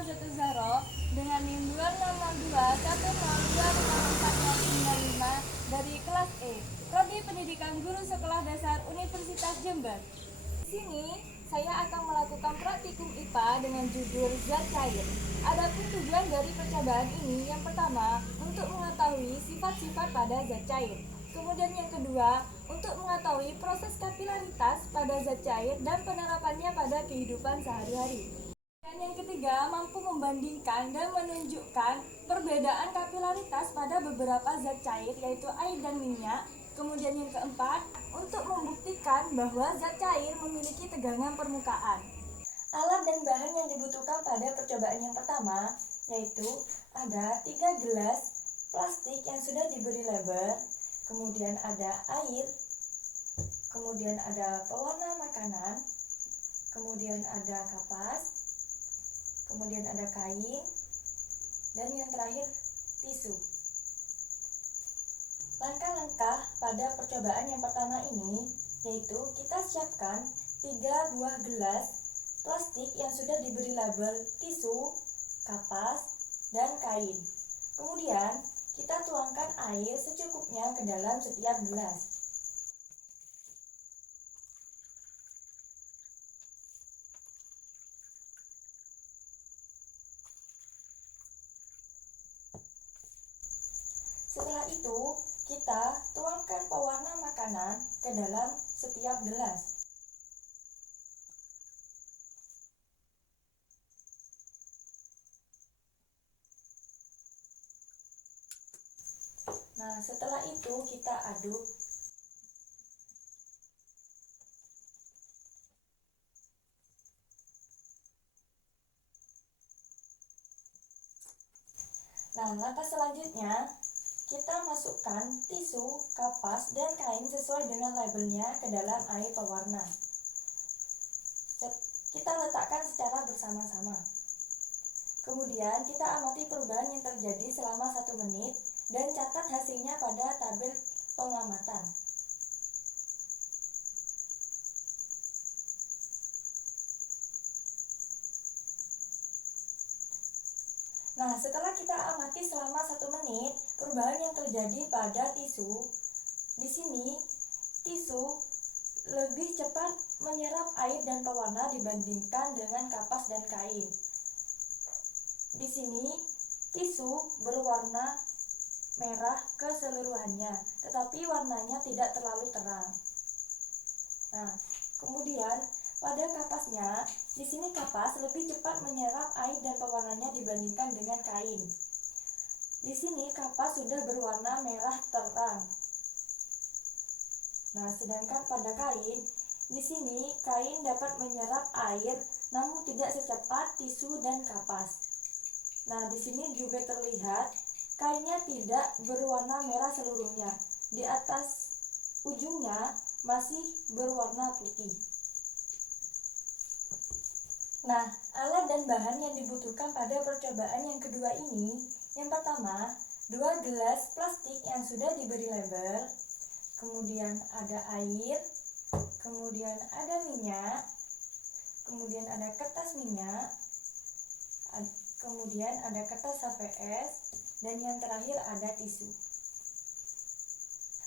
Fauzatu Zahro dengan NIM 266210259495 dari kelas E, Prodi Pendidikan Guru Sekolah Dasar Universitas Jember. Di sini saya akan melakukan praktikum IPA dengan judul zat cair. Adapun tujuan dari percobaan ini yang pertama untuk mengetahui sifat-sifat pada zat cair. Kemudian yang kedua, untuk mengetahui proses kapilaritas pada zat cair dan penerapannya pada kehidupan sehari-hari. Dan yang ketiga, mampu membandingkan dan menunjukkan perbedaan kapilaritas pada beberapa zat cair yaitu air dan minyak. Kemudian yang keempat, untuk membuktikan bahwa zat cair memiliki tegangan permukaan. Alat dan bahan yang dibutuhkan pada percobaan yang pertama yaitu ada 3 gelas plastik yang sudah diberi label, kemudian ada air, kemudian ada pewarna makanan, kemudian ada kapas, kemudian ada kain, dan yang terakhir tisu. Langkah-langkah pada percobaan yang pertama ini yaitu kita siapkan 3 buah gelas plastik yang sudah diberi label tisu, kapas, dan kain. Kemudian kita tuangkan air secukupnya ke dalam setiap gelas. Setelah itu, kita tuangkan pewarna makanan ke dalam setiap gelas. Nah, setelah itu kita aduk. Nah, langkah selanjutnya kita masukkan tisu, kapas, dan kain sesuai dengan labelnya ke dalam air pewarna. Kita letakkan secara bersama-sama. Kemudian kita amati perubahan yang terjadi selama 1 menit dan catat hasilnya pada tabel pengamatan. Nah, setelah kita amati selama 1 menit, perubahan yang terjadi pada tisu, di sini tisu lebih cepat menyerap air dan pewarna dibandingkan dengan kapas dan kain. Di sini tisu berwarna merah keseluruhannya, tetapi warnanya tidak terlalu terang. Nah, kemudian pada kapasnya, di sini kapas lebih cepat menyerap air dan pewarnanya dibandingkan dengan kain. Di sini kapas sudah berwarna merah terang. Nah, sedangkan pada kain, di sini kain dapat menyerap air namun tidak secepat tisu dan kapas. Nah, di sini juga terlihat kainnya tidak berwarna merah seluruhnya. Di atas ujungnya masih berwarna putih. Nah, alat dan bahan yang dibutuhkan pada percobaan yang kedua ini, yang pertama, 2 gelas plastik yang sudah diberi label, kemudian ada air, kemudian ada minyak, kemudian ada kertas minyak, kemudian ada kertas HVS, dan yang terakhir ada tisu.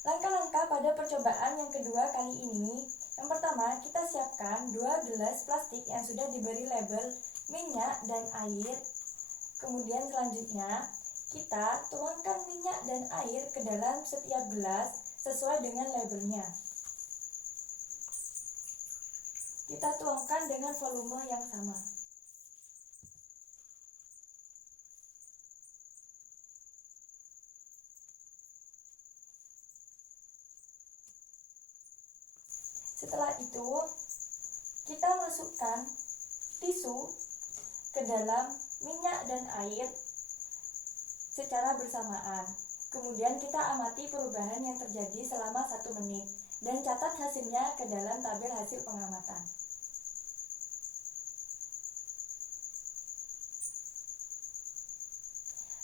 Langkah-langkah pada percobaan yang kedua kali ini, yang pertama kita siapkan 2 gelas plastik yang sudah diberi label minyak dan air. Kemudian selanjutnya kita tuangkan minyak dan air ke dalam setiap gelas sesuai dengan labelnya. Kita tuangkan dengan volume yang sama. Setelah itu, kita masukkan tisu ke dalam minyak dan air secara bersamaan. Kemudian kita amati perubahan yang terjadi selama 1 menit dan catat hasilnya ke dalam tabel hasil pengamatan.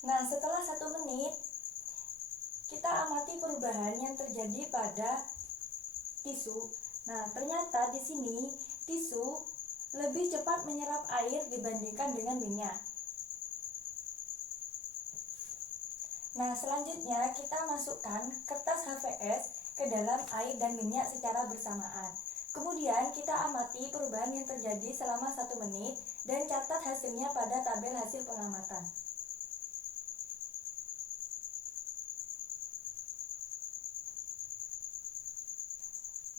Nah, setelah 1 menit, kita amati perubahan yang terjadi pada tisu. Nah, ternyata di sini tisu lebih cepat menyerap air dibandingkan dengan minyak. Nah, selanjutnya kita masukkan kertas HVS ke dalam air dan minyak secara bersamaan. Kemudian kita amati perubahan yang terjadi selama 1 menit dan catat hasilnya pada tabel hasil pengamatan.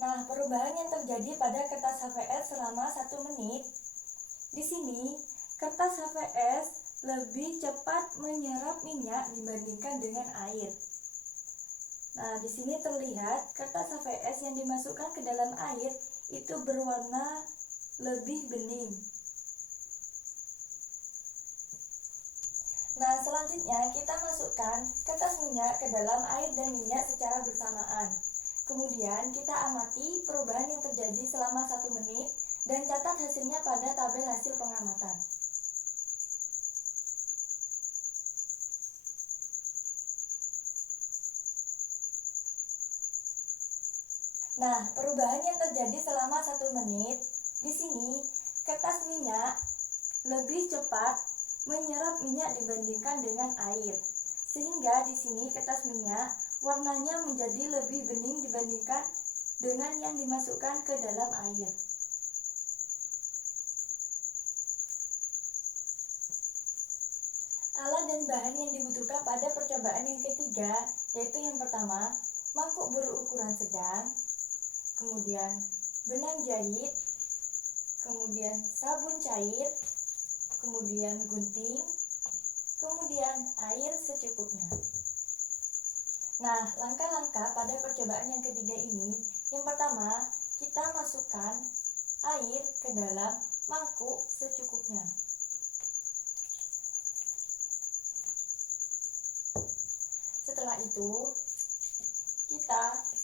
Nah, perubahan yang terjadi pada kertas HVS selama 1 menit. Di sini, kertas HVS lebih cepat menyerap minyak dibandingkan dengan air. Nah, di sini terlihat kertas HVS yang dimasukkan ke dalam air itu berwarna lebih bening. Nah, selanjutnya kita masukkan kertas minyak ke dalam air dan minyak secara bersamaan. Kemudian kita amati perubahan yang terjadi selama 1 menit dan catat hasilnya pada tabel hasil pengamatan. Nah, perubahan yang terjadi selama 1 menit, di sini kertas minyak lebih cepat menyerap minyak dibandingkan dengan air. Sehingga di sini kertas minyak warnanya menjadi lebih bening dibandingkan dengan yang dimasukkan ke dalam air. Alat dan bahan yang dibutuhkan pada percobaan yang ketiga, yaitu yang pertama, mangkuk berukuran sedang, kemudian benang jahit, kemudian sabun cair, kemudian gunting, kemudian air secukupnya. Nah, langkah-langkah pada percobaan yang ketiga ini, yang pertama, kita masukkan air ke dalam mangkuk secukupnya. Setelah itu, kita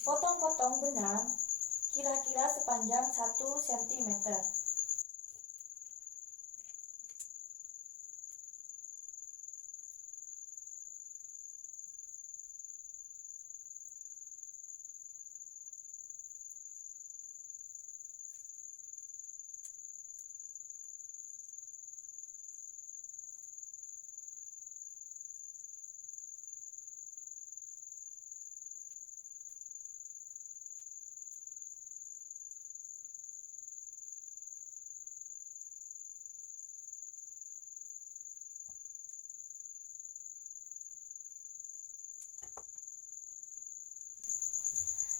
potong-potong benang kira-kira sepanjang 1 cm.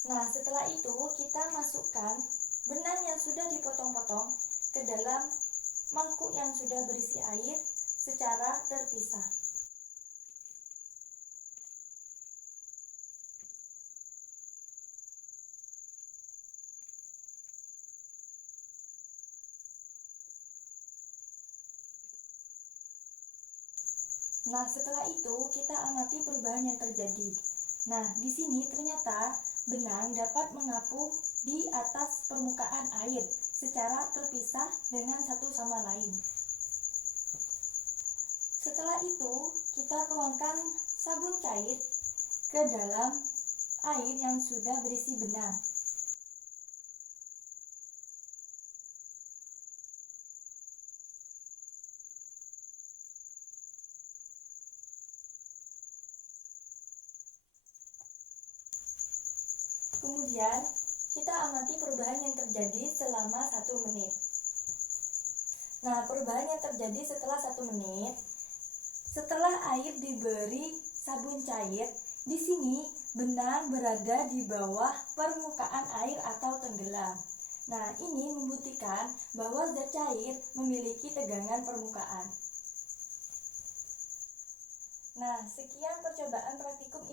Nah, setelah itu kita masukkan benang yang sudah dipotong-potong ke dalam mangkuk yang sudah berisi air secara terpisah. Nah, setelah itu kita amati perubahan yang terjadi. Nah, di sini ternyata benang dapat mengapung di atas permukaan air secara terpisah dengan satu sama lain. Setelah itu, kita tuangkan sabun cair ke dalam air yang sudah berisi benang. Kemudian, kita amati perubahan yang terjadi selama 1 menit. Nah, perubahan yang terjadi setelah 1 menit, setelah air diberi sabun cair, di sini benang berada di bawah permukaan air atau tenggelam. Nah, ini membuktikan bahwa zat cair memiliki tegangan permukaan. Nah, sekian percobaan praktikum